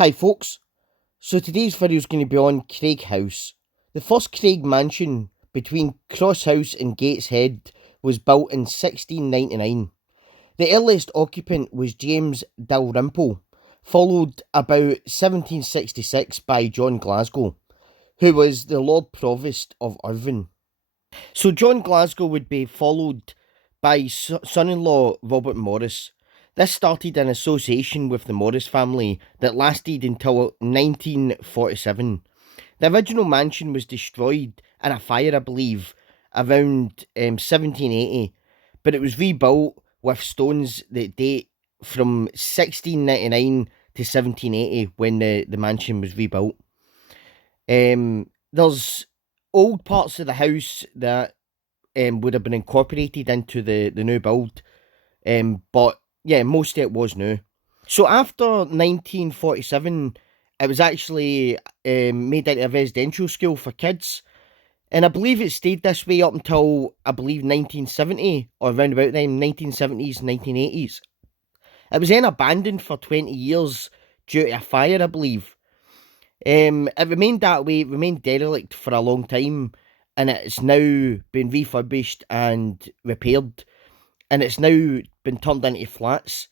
Hi folks, so today's video is going to be on Craig House. The first Craig mansion between Crosshouse and Gatehead was built in 1699. The earliest occupant was James Dalrymple, followed about 1766 by John Glasgow, who was the Lord Provost of Irvine. So John Glasgow would be followed by son-in-law Robert Morrice. This started an association with the Morrice family that lasted until 1947. The original mansion was destroyed in a fire, I believe, around 1780, but it was rebuilt with stones that date from 1699 to 1780 when the mansion was rebuilt. There's old parts of the house that would have been incorporated into the new build, but yeah, most of it was new. So after 1947, it was actually made into a residential school for kids, and I believe it stayed this way up until, I believe, 1970, or around about then, 1970s, 1980s. It was then abandoned for 20 years due to a fire, I believe. It remained that way, it remained derelict for a long time, and it's now been refurbished and repaired, and it's now been turned into flats.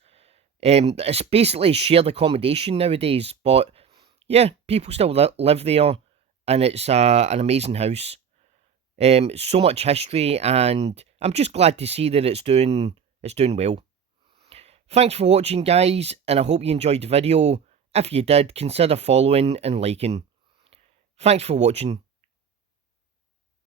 It's basically shared accommodation nowadays, but yeah, people still live there, and it's an amazing house. So much history, and I'm just glad to see that it's doing well. Thanks for watching, guys, and I hope you enjoyed the video. If you did, consider following and liking. Thanks for watching.